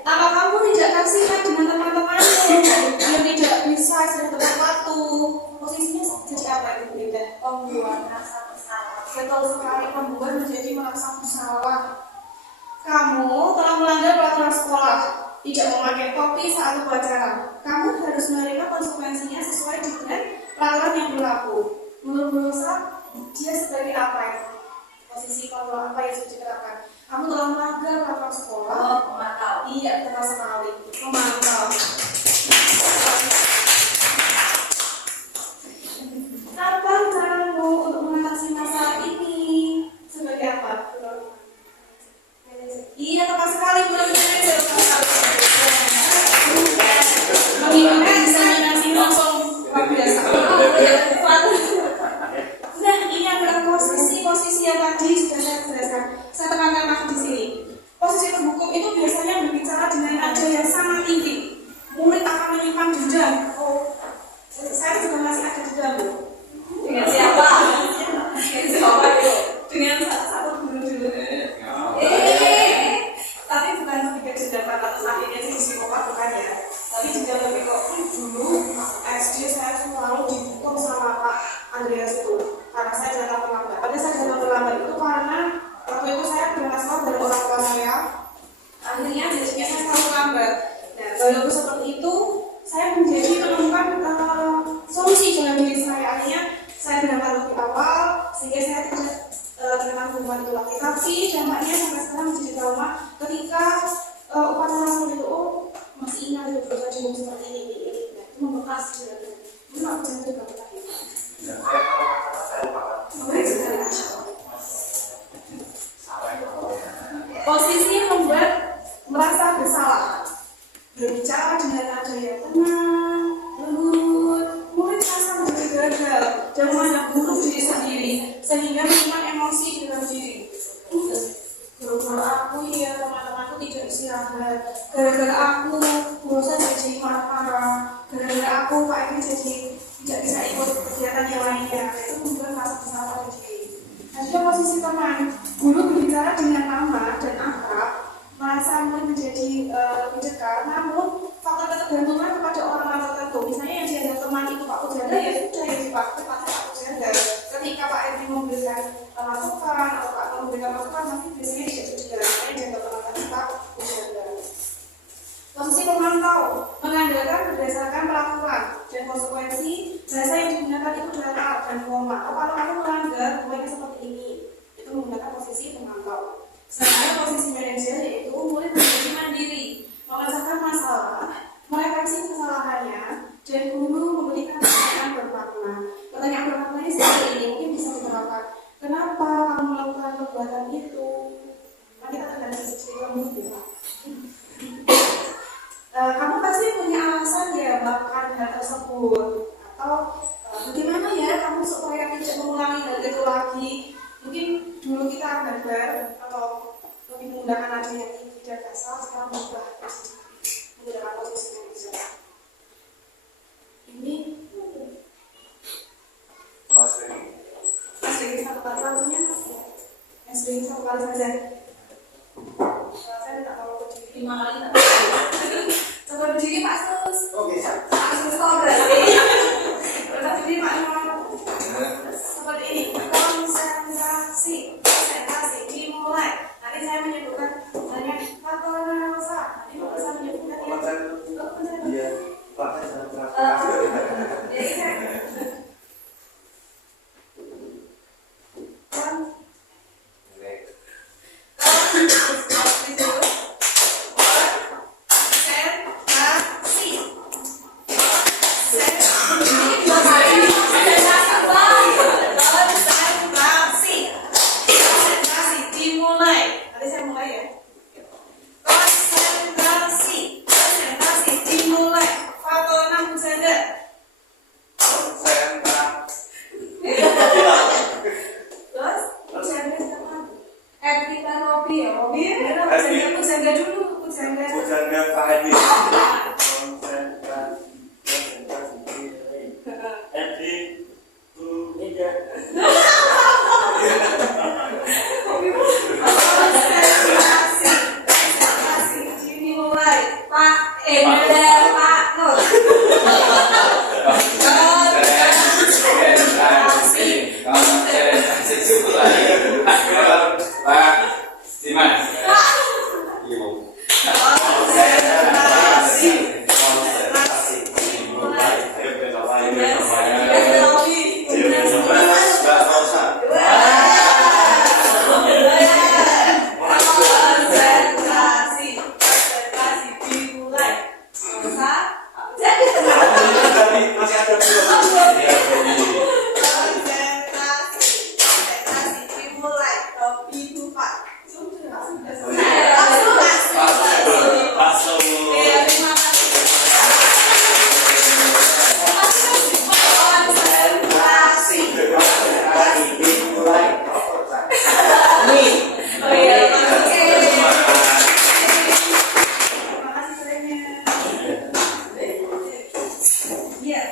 Apa kamu tidak kasihan dengan teman-temanmu yang tidak bisa sedang tepat waktu? Posisinya jadi apa itu beda? Pembuat rasa bersalah. Betul sekali, pembuat menjadi merasa bersalah. Kamu telah melanggar peraturan sekolah, tidak memakai topi saat upacara. Kamu harus menerima konsekuensinya sesuai dengan peraturan yang berlaku. Menurut Rosa, dia sebagai apa itu? Posisi kalau apa yang sudah diterapkan? Kamu telah melanggar peraturan sekolah. Memantau. Iya, tepat sekali. Memantau. Apa caramu untuk mengatasi masalah ini? Sebagai apa? Iya, tepat sekali. Manajer. Mengingatkan diseminasi langsung luar biasa. Nah, ini adalah posisi yang tadi sudah saya jelaskan. Saya tekankan lagi di sini. Posisi penghukum itu biasanya berbicara dengan nada yang sangat tinggi. Murid akan menyimpan dendam. Oh, saya juga masih ada dendam. Dengan siapa? Dengan siapa itu? Dengan satu guru dulu. Tapi bukan lebih ke dendam karena akhirnya sih psikopat bukan ya. Tapi juga lebih kok dulu SD saya selalu dihukum sama Pak Andreas itu karena saya datang terlambat. Pada saya datang terlambat itu karena waktu itu saya bermasalah dari orang tua saya. Akhirnya jadinya saya selalu lambat. Nah, walaupun seperti itu, saya menjadi menemukan solusi dalam diri saya. Akhirnya saya berangkat lebih awal sehingga saya tidak terkena hukuman itu lagi. Tapi dampaknya sampai sekarang menjadi trauma ketika upacara seperti itu. Masih ingat itu berusaha dihukum seperti ini. Nah, itu membekas di dalam diri. Itu aku jangan juga lagi. Posisi membuat merasa bersalah, berbicara dengan nada yang tenang, lembut, murid merasa menjadi gagal dan memandang buruk diri sendiri sehingga menyimpan emosi di dalam diri. Gara-gara aku ya teman-temanku tidak istirahat, gara-gara aku bosan jadi marah-marah, gara-gara aku Pak ini jadi tidak bisa ikut kegiatan yang lainnya. Itu membuat rasa bersalah pada diri. Nah, juga posisi teman, guru berbicara dengan lama dan akrab, merasa murid menjadi lebih dekat, namun faktor ketergantungan kepada orang tertentu. Misalnya yang dianggap teman itu Pak Pujanda, ya sudah yang dipakai Pak Pujanda. Ketika Pak Edi memberikan masukan atau Pak memberikan masukan, nanti biasanya tidak dijalankan yang dianggap teman tadi Pak Pujanda. Posisi pemantau, mengandalkan berdasarkan peraturan dan konsekuensi. Bahasa yang digunakan itu adalah taat dan koma. Kalau kamu melanggar, mulainya seperti ini. Itu menggunakan posisi pemantau. Sedangkan posisi manajer yaitu murid menjadi mandiri, memecahkan masalah, merefleksi kesalahannya, dan guru memberikan pertanyaan bermakna. Pertanyaan bermakna ini seperti ini, mungkin bisa diterapkan. Kenapa kamu melakukan perbuatan itu? Nah, kita tergantung sisi kamu ya. Kamu pasti punya alasan ya melakukan hal tersebut, atau bagaimana ya kamu supaya tidak mengulangi hal itu lagi. Mungkin dulu kita gambar atau lebih menggunakan nada yang tinggi dan kasar, sekarang menggunakan posisi manajer. Ini sering satu kali lagunya sering satu kali saja. Saya tidak tahu berdiri 5 kali tak coba berdiri Pak Sus. Oke. Pak Sus tahu berarti. Coba berdiri Pak Imam. Seperti ini. Konsentrasi dimulai. Nanti saya menyebutkan banyak faktor rosa. Nanti Bapak saya menyebutkan Pak Edi. Konsentrasi diri. Edi, Bu Ega. Dimulai Pak Endar Pak Nur. Pak Dimas.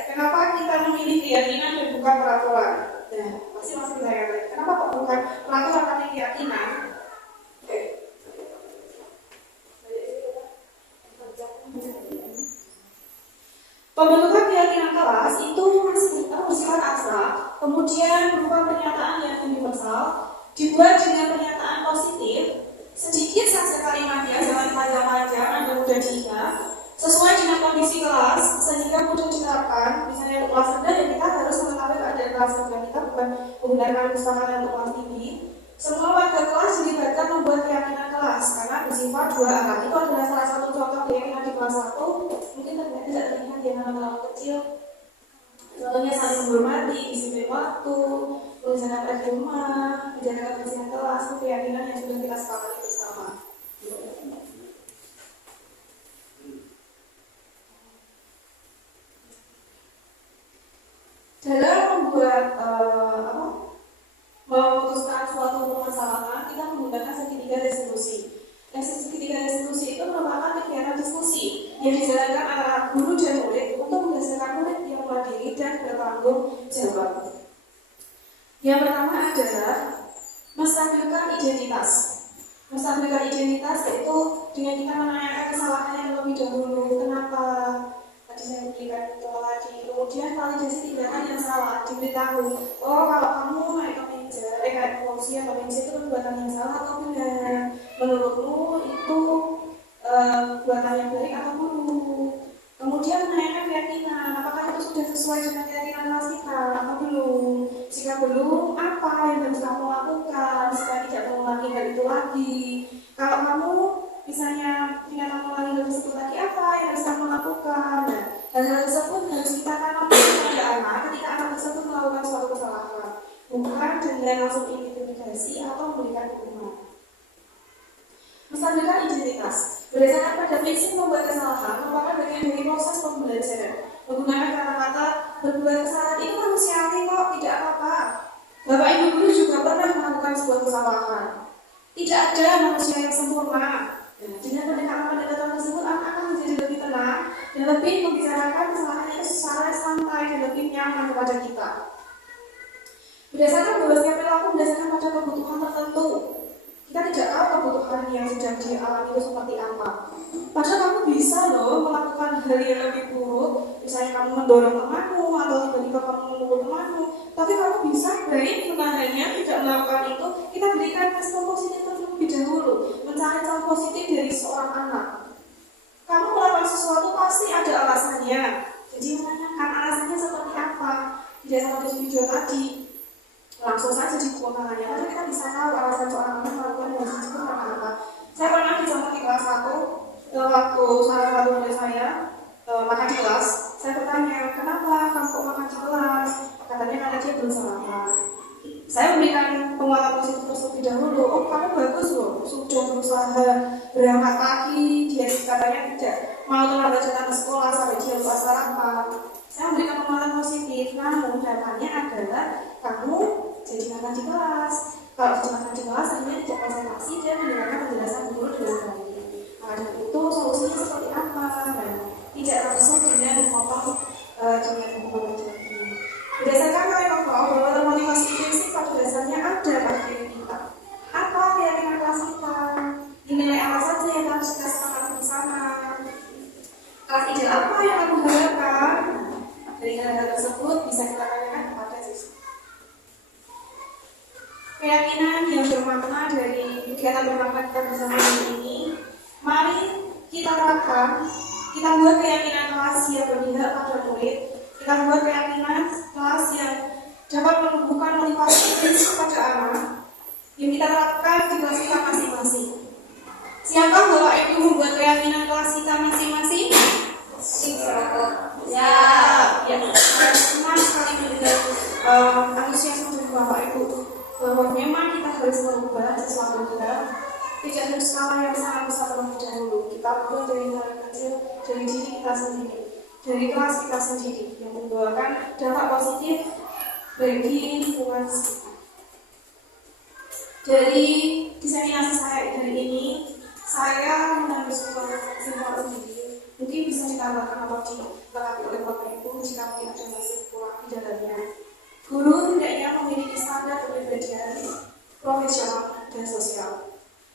Kenapa kita memilih keyakinan dan bukan peraturan? Nah, pasti masih bertanya-tanya. Kenapa kok bukan peraturan tapi keyakinan? Oke. Pembentukan keyakinan kelas itu bersifat abstrak, kemudian berupa pernyataan yang universal, dibuat dengan pernyataan positif, sedikit saja kalimatnya jangan panjang-panjang, Anda mudah diingat, sesuai dengan kondisi kelas, sehingga mudah diterapkan. Misalnya untuk kelas rendah, ya kita harus mengetahui keadaan kelas rendah kita, bukan menggunakan kesepakatan untuk kelas tinggi. Semua warga kelas dilibatkan membuat keyakinan kelas, karena bersifat dua arah. Itu adalah salah satu contoh keyakinan di kelas 1. Mungkin terlihat tidak terlihat di anak-anak kecil. Contohnya saling menghormati, disiplin waktu, pelaksanaan praktek rumah, menjaga kebersihan kelas, itu keyakinan yang sudah kita sepakati bersama. Dalam membuat memutuskan suatu permasalahan, kita menggunakan segitiga resolusi. Segitiga resolusi itu merupakan kegiatan diskusi yang dijalankan antara guru dan murid untuk menghasilkan murid yang mandiri dan bertanggung jawab. Yang pertama adalah menstabilkan identitas. Menstabilkan identitas yaitu dengan kita menanyakan kesalahan yang lebih dahulu. Kenapa? Tadi saya berikan contoh tadi. Kemudian validasi tindakan yang salah, diberitahu. Oh, kalau kamu naik ke meja, naik kursi atau meja itu perbuatan yang salah atau benar? Menurutmu itu buatan yang baik atau buruk? Kemudian menanyakan keyakinan, apakah itu sudah sesuai dengan keyakinan kelas kita atau belum? Jika belum, apa yang harus kamu lakukan supaya tidak mengulangi hal itu lagi? Kalau kamu misalnya tidak mengulangi hal tersebut lagi, apa yang harus kamu lakukan? Nah, hal-hal tersebut harus kita tanamkan kepada anak ketika anak tersebut melakukan suatu kesalahan, bukan dengan langsung intimidasi atau memberikan hukuman. Menstabilkan identitas berdasarkan pada prinsip membuat kesalahan merupakan bagian dari proses pembelajaran. Menggunakan kata-kata berbuat kesalahan itu manusiawi kok, tidak apa-apa. Bapak Ibu guru juga pernah melakukan sebuah kesalahan. Tidak ada manusia yang sempurna. Dengan pendekatan tersebut, anak akan menjadi lebih tenang dan lebih membicarakan kesalahan itu secara santai dan lebih nyaman kepada kita. Berdasarkan bahwasanya perilaku berdasarkan pada kebutuhan tertentu. Kita tidak tahu kebutuhan yang sedang dialami itu seperti apa. Padahal kamu bisa loh melakukan hal yang lebih buruk. Misalnya kamu mendorong temanmu atau tiba-tiba kamu memukul temanmu. Tapi kamu bisa baik menahannya, tidak melakukan itu. Kita berikan respon positif terlebih dahulu. Mencari contoh positif dari seorang anak. Kamu melakukan sesuatu pasti ada alasannya. Jadi menanyakan alasannya seperti apa. Tidak seperti video tadi. Langsung saja dibuangkannya, tapi kita bisa tahu alasan seorang anak melakukan hal tersebut karena apa. Saya pernah dicontoh di kelas 1, waktu salah satu murid saya makan di kelas. Saya bertanya, kenapa kamu kok makan di kelas? Katanya karena dia belum sarapan. Saya memberikan penguatan positif terlebih dahulu. Oh, kamu bagus loh, sudah berusaha berangkat pagi. Dia katanya tidak mau terlambat datang ke sekolah sampai dia lupa sarapan. Saya memberikan penguatan positif, namun datanya adalah kamu jadi makan di kelas. Kalau jadi makan di kelas, akhirnya tidak konsentrasi dan mendengarkan penjelasan guru dengan baik. Maka dari itu solusinya seperti apa? tidak langsung dengan dipotong dengan buku ini. Berdasarkan kalian bahwa termotivasi intrinsik pada dasarnya ada pada diri kita. Apa keyakinan kelas kita? Dinilai apa saja yang harus kita sepakati bersama? Kelas ideal apa yang kamu harapkan? Dari hal-hal tersebut bisa kita tanyakan kepada siswa. Keyakinan yang bermakna dari kegiatan bermakna kita bersama ini, mari kita terapkan. Kita buat keyakinan kelas yang berpihak pada murid. Kita buat keyakinan kelas yang dapat menumbuhkan motivasi intrinsik pada anak. Yang kita terapkan di kelas kita masing-masing. Siapkah Bapak Ibu membuat keyakinan kelas kita masing-masing? Ya. Senang sekali mendengar antusiasme dari Bapak Ibu bahwa memang kita harus merubah sesuatu kita. Tidak harus skala yang sangat besar terlebih dahulu. Kita mulai dari hal kecil, dari diri kita sendiri, dari kelas kita sendiri yang membawakan dampak positif bagi lingkungan sekitar. Dari diseminasi saya hari ini, saya mengambil sebuah kesimpulan sendiri. Mungkin bisa ditambahkan atau dilengkapi oleh Bapak Ibu jika mungkin ada masih kurang di dalamnya. Guru hendaknya memiliki standar kepribadian, profesional, dan sosial.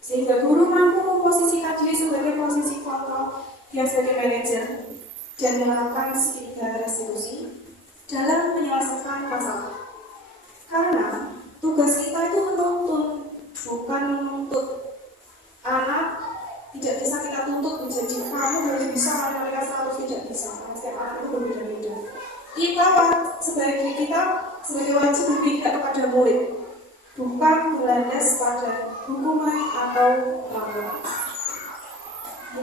Sehingga guru mampu memposisikan diri sebagai posisi kontrol dia sebagai manajer dan melakukan segitiga resolusi dalam menyelesaikan masalah. Karena tugas kita itu menuntun, bukan menuntut. Anak tidak bisa kita tuntut menjadi kamu harus bisa, mereka harus tidak bisa. Karena setiap anak itu berbeda-beda. Kita sebagai wajib berpihak kepada murid, bukan berlandas pada hukuman atau laporan.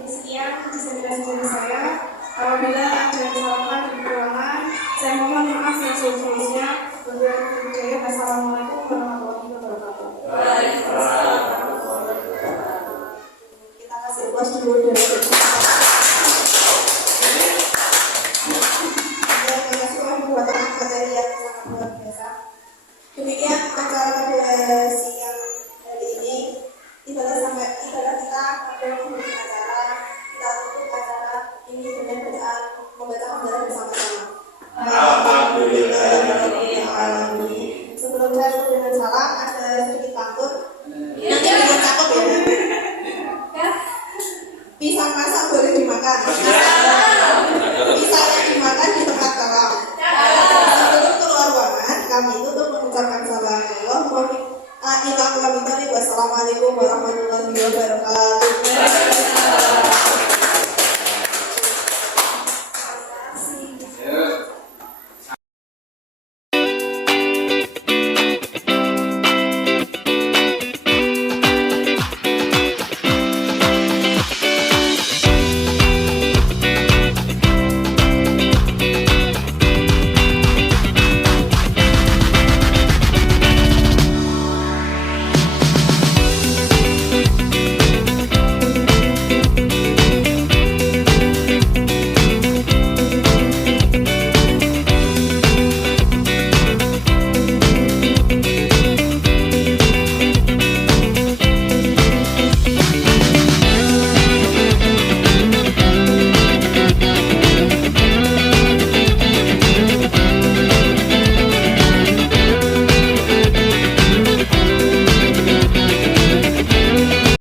Sekian diseminasi dari saya. Apabila ada kesalahan dan kekurangan, saya mohon maaf yang sebelumnya. Wassalamualaikum warahmatullahi wabarakatuh. Kita kasih luas dulu dari materi yang sangat luar biasa. Demikian acara pada siang hari ini. Ibadah kita pada pembukaan acara, kita tutup acara ini dengan bacaan membaca hamdalah bersama-sama. Alhamdulillah. Sebelum saya tutup dengan salam, ada sedikit pantun. Nanti kita cakep ya. Pisang masak boleh dimakan. Pisangnya dimakan di tempat kolam. Sebelum keluar ruangan, kami tutup mengucapkan salam Allah. Wassalamualaikum warahmatullahi wabarakatuh.